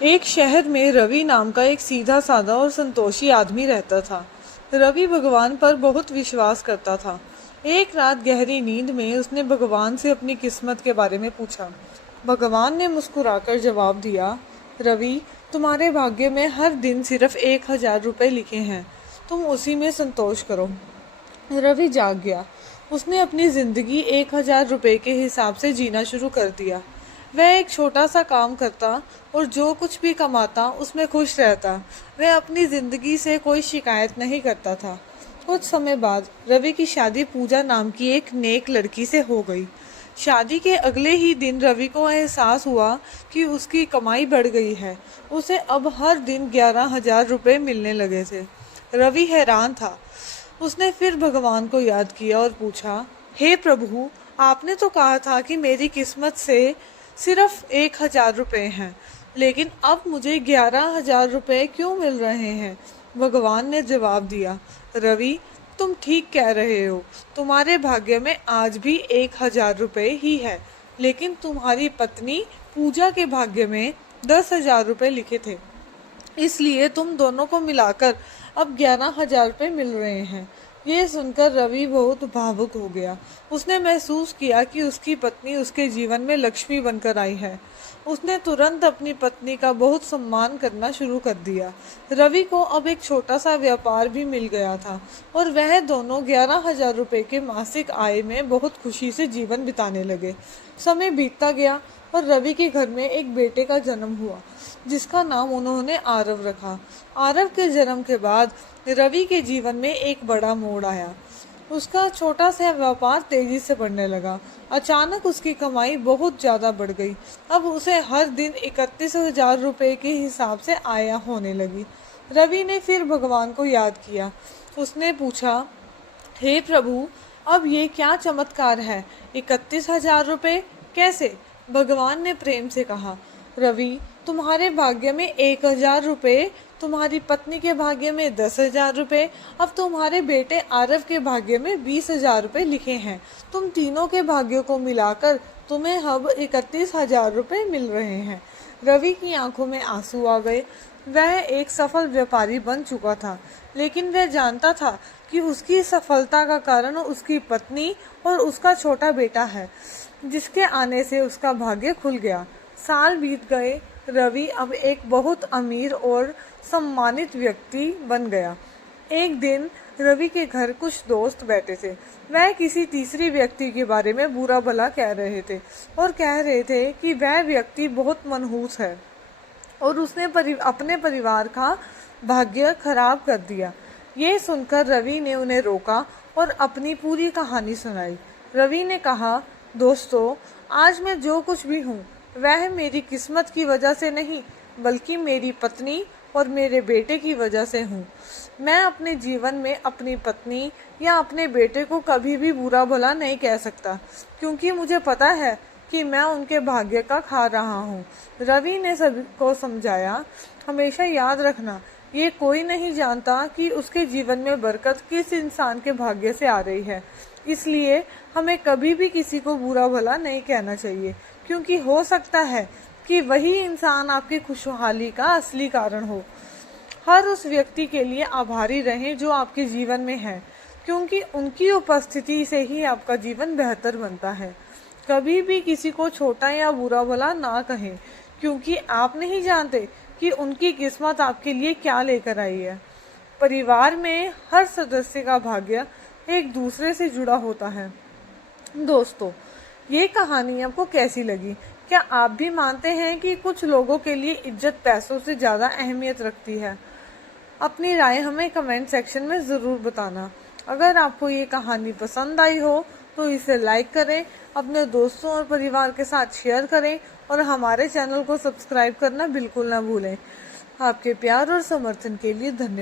एक शहर में रवि नाम का एक सीधा साधा और संतोषी आदमी रहता था। रवि भगवान पर बहुत विश्वास करता था। एक रात गहरी नींद में उसने भगवान से अपनी किस्मत के बारे में पूछा। भगवान ने मुस्कुराकर जवाब दिया, रवि, तुम्हारे भाग्य में हर दिन सिर्फ 1,000 रुपये लिखे हैं, तुम उसी में संतोष करो। रवि जाग गया। उसने अपनी जिंदगी 1,000 रुपये के हिसाब से जीना शुरू कर दिया। वह एक छोटा सा काम करता और जो कुछ भी कमाता उसमें खुश रहता। वह अपनी जिंदगी से कोई शिकायत नहीं करता था। कुछ समय बाद रवि की शादी पूजा नाम की एक नेक लड़की से हो गई। शादी के अगले ही दिन रवि को एहसास हुआ कि उसकी कमाई बढ़ गई है। उसे अब हर दिन 11,000 रुपये मिलने लगे थे। रवि हैरान था। उसने फिर भगवान को याद किया और पूछा, हे प्रभु, आपने तो कहा था कि मेरी किस्मत से सिर्फ 1,000 रुपये हैं, लेकिन अब मुझे 11,000 रुपये क्यों मिल रहे हैं? भगवान ने जवाब दिया, रवि, तुम ठीक कह रहे हो। तुम्हारे भाग्य में आज भी 1,000 रुपये ही है, लेकिन तुम्हारी पत्नी पूजा के भाग्य में 10,000 रुपये लिखे थे, इसलिए तुम दोनों को मिलाकर अब 11,000 रुपये मिल रहे हैं। ये सुनकर रवि बहुत भावुक हो गया। उसने महसूस किया कि उसकी पत्नी उसके जीवन में लक्ष्मी बनकर आई है। उसने तुरंत अपनी पत्नी का बहुत सम्मान करना शुरू कर दिया। रवि को अब एक छोटा सा व्यापार भी मिल गया था और वह दोनों 11,000 रुपये के मासिक आय में बहुत खुशी से जीवन बिताने लगे। समय बीतता गया और रवि के घर में एक बेटे का जन्म हुआ, जिसका नाम उन्होंने आरव रखा। आरव के जन्म के बाद रवि के जीवन में एक बड़ा मोड़ आया। उसका छोटा सा व्यापार तेजी से बढ़ने लगा। अचानक उसकी कमाई बहुत ज़्यादा बढ़ गई। अब उसे हर दिन 31,000 रुपये के हिसाब से आय होने लगी। रवि ने फिर भगवान को याद किया। उसने पूछा, हे प्रभु, अब ये क्या चमत्कार है? 31,000 रुपये कैसे? भगवान ने प्रेम से कहा, रवि, तुम्हारे भाग्य में 1,000 रुपये, तुम्हारी पत्नी के भाग्य में 10,000 रुपये, अब तुम्हारे बेटे आरव के भाग्य में 20,000 रुपये लिखे हैं। तुम तीनों के भाग्यों को मिलाकर तुम्हें अब 31,000 रुपये मिल रहे हैं। रवि की आंखों में आंसू आ गए। वह एक सफल व्यापारी बन चुका था, लेकिन वह जानता था कि उसकी सफलता का कारण उसकी पत्नी और उसका छोटा बेटा है, जिसके आने से उसका भाग्य खुल गया। साल बीत गए। रवि अब एक बहुत अमीर और सम्मानित व्यक्ति बन गया। एक दिन रवि के घर कुछ दोस्त बैठे थे। वह किसी तीसरे व्यक्ति के बारे में बुरा भला कह रहे थे और कह रहे थे कि वह व्यक्ति बहुत मनहूस है और उसने अपने परिवार का भाग्य खराब कर दिया। ये सुनकर रवि ने उन्हें रोका और अपनी पूरी कहानी सुनाई। रवि ने कहा, दोस्तों, आज मैं जो कुछ भी हूँ वह मेरी किस्मत की वजह से नहीं, बल्कि मेरी पत्नी और मेरे बेटे की वजह से हूँ। मैं अपने जीवन में अपनी पत्नी या अपने बेटे को कभी भी बुरा भला नहीं कह सकता, क्योंकि मुझे पता है कि मैं उनके भाग्य का खा रहा हूँ। रवि ने सभी को समझाया, हमेशा याद रखना, ये कोई नहीं जानता कि उसके जीवन में बरकत किस इंसान के भाग्य से आ रही है। इसलिए हमें कभी भी किसी को बुरा भला नहीं कहना चाहिए, क्योंकि हो सकता है कि वही इंसान आपकी खुशहाली का असली कारण हो। हर उस व्यक्ति के लिए आभारी रहें जो आपके जीवन में है, क्योंकि उनकी उपस्थिति से ही आपका जीवन बेहतर बनता है। कभी भी किसी को छोटा या बुरा भला ना कहें, क्योंकि आप नहीं जानते कि उनकी किस्मत आपके लिए क्या लेकर आई है। परिवार में हर सदस्य का भाग्य एक दूसरे से जुड़ा होता है। दोस्तों, ये कहानी आपको कैसी लगी? क्या आप भी मानते हैं कि कुछ लोगों के लिए इज्जत पैसों से ज़्यादा अहमियत रखती है? अपनी राय हमें कमेंट सेक्शन में ज़रूर बताना। अगर आपको ये कहानी पसंद आई हो तो इसे लाइक करें, अपने दोस्तों और परिवार के साथ शेयर करें और हमारे चैनल को सब्सक्राइब करना बिल्कुल ना भूलें। आपके प्यार और समर्थन के लिए धन्यवाद।